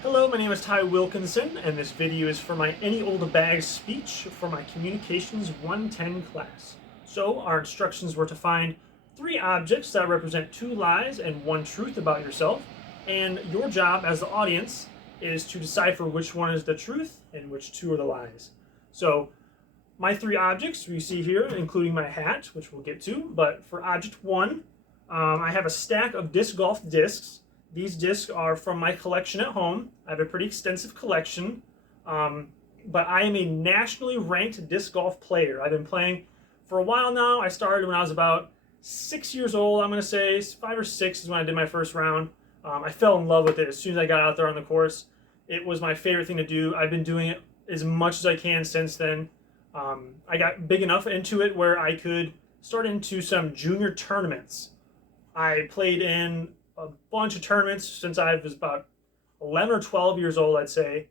Hello, my name is Ty Wilkinson, and this video is for my Any Old Bag speech for my Communications 110 class. So, our instructions were to find 3 objects that represent 2 lies and 1 truth about yourself, and your job as the audience is to decipher which one is the truth and which 2 are the lies. So, my 3 objects we see here, including my hat, which we'll get to, but for object 1, I have a stack of disc golf discs. These discs are from my collection at home. I have a pretty extensive collection, but I am a nationally ranked disc golf player. I've been playing for a while now. I started when I was about 6 years old, I'm going to say. 5 or 6 is when I did my first round. I fell in love with it as soon as I got out there on the course. It was my favorite thing to do. I've been doing it as much as I can since then. I got big enough into it where I could start into some junior tournaments. I played in a bunch of tournaments since I was about 11 or 12 years old, I'd say.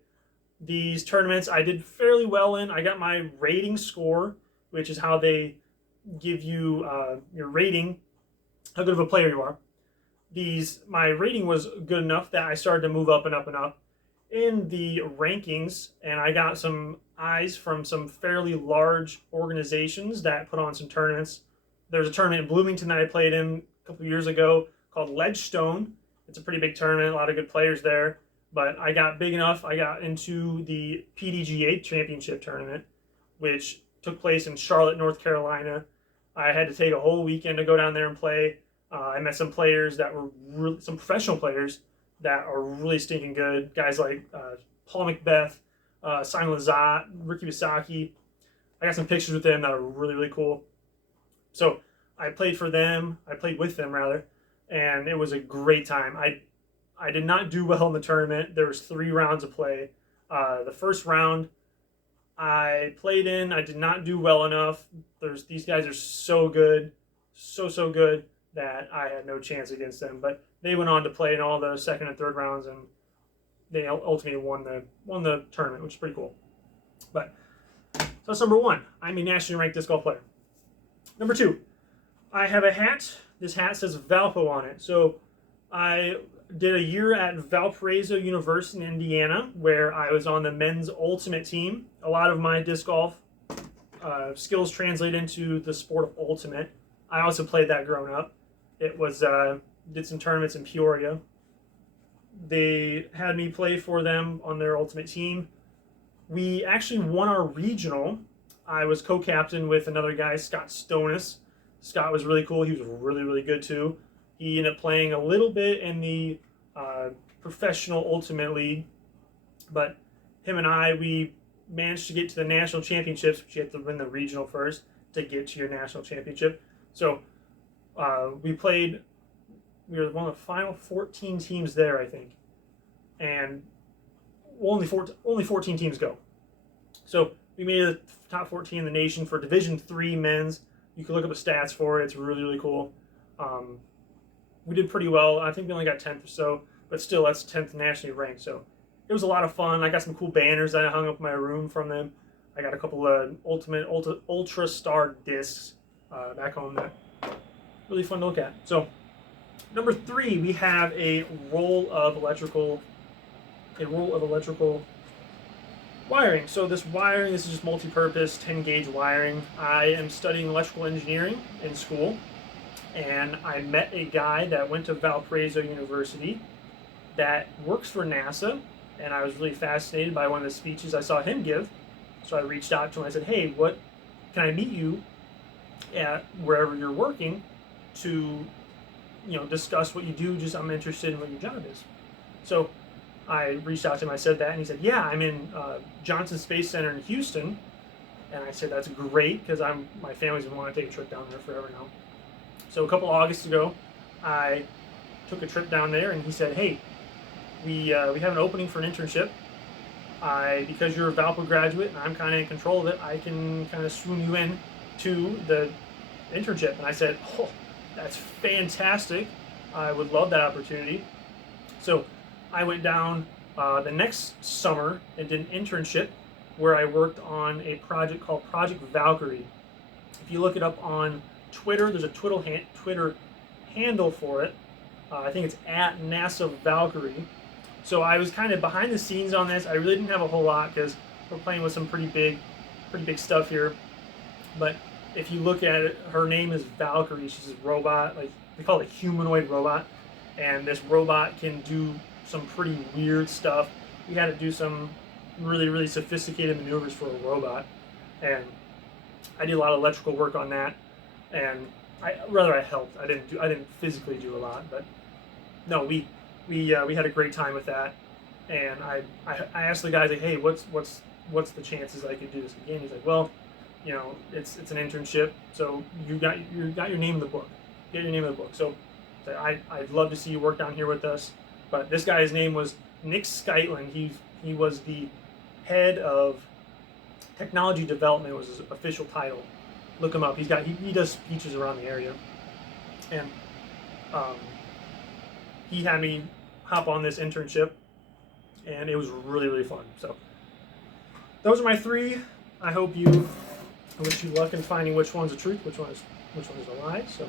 These tournaments I did fairly well in. I got my rating score, which is how they give you your rating, how good of a player you are. My rating was good enough that I started to move up and up and up in the rankings, and I got some eyes from some fairly large organizations that put on some tournaments. There's a tournament in Bloomington that I played in a couple years ago called Ledgestone. It's a pretty big tournament, a lot of good players there. But I got big enough, I got into the PDGA Championship Tournament, which took place in Charlotte, North Carolina. I had to take a whole weekend to go down there and play. I met some players that were some professional players that are really stinking good. Guys like Paul Macbeth, Simon Lizotte, Ricky Wysocki. I got some pictures with them that are really, really cool. So I played for them. I played with them, rather. And it was a great time. I did not do well in the tournament. There was 3 rounds of play. The first round I played in, I did not do well enough. These guys are so good, so good that I had no chance against them. But they went on to play in all the second and third rounds, and they ultimately won the tournament, which is pretty cool. But so that's number 1. I'm a nationally ranked disc golf player. Number 2, I have a hat. This hat says Valpo on it. So I did a year at Valparaiso University in Indiana, where I was on the men's ultimate team. A lot of my disc golf skills translate into the sport of ultimate. I also played that growing up. It was did some tournaments in Peoria. They had me play for them on their ultimate team. We actually won our regional. I was co-captain with another guy, Scott Stonis. Scott was really cool. He was really, really good too. He ended up playing a little bit in the professional ultimate league, but him and we managed to get to the national championships, which you have to win the regional first to get to your national championship. So we were one of the final 14 teams there, I think, and only 14 teams go. So we made the top 14 in the nation for Division III men's. You can look up the stats for it. It's really, really cool. We did pretty well. I think we only got 10th or so, but still, that's 10th nationally ranked. So it was a lot of fun. I got some cool banners that I hung up in my room from them. I got a couple of Ultra Star discs back home that really fun to look at. So number 3, we have a roll of electrical wiring. So this is just multi-purpose 10-gauge wiring. I am studying electrical engineering in school, and I met a guy that went to Valparaiso University that works for NASA, and I was really fascinated by one of the speeches I saw him give. So I reached out to him. I said, "Hey, can I meet you at wherever you're working to, discuss what you do? I'm interested in what your job is." So I reached out to him, I said that, and he said, "Yeah, I'm in Johnson Space Center in Houston." And I said, "That's great, because my family's been wanting to take a trip down there forever now." So a couple of Augusts ago, I took a trip down there, and he said, "Hey, we have an opening for an internship. Because you're a Valpo graduate, and I'm kind of in control of it, I can kind of swoon you in to the internship." And I said, "Oh, that's fantastic. I would love that opportunity." So I went down the next summer and did an internship where I worked on a project called Project Valkyrie. If you look it up on Twitter, there's a Twitter handle for it. I think it's at NASA Valkyrie. So I was kind of behind the scenes on this. I really didn't have a whole lot because we're playing with some pretty big stuff here. But if you look at it, her name is Valkyrie. She's a robot, like they call it a humanoid robot, and this robot can do some pretty weird stuff. We had to do some really sophisticated maneuvers for a robot, and I did a lot of electrical work on that, and I helped. I didn't physically do a lot, but no, we had a great time with that, and I asked the guys like, hey, what's the chances I could do this again? He's like, well, you know, it's an internship, so you got your name in the book. Get your name in the book. So I'd love to see you work down here with us. But this guy's name was Nick Skytland. He was the head of technology development, was his official title. Look him up. He does speeches around the area, and he had me hop on this internship, and it was really fun. So those are my three. I wish you luck in finding which one's the truth, which one is a lie. So.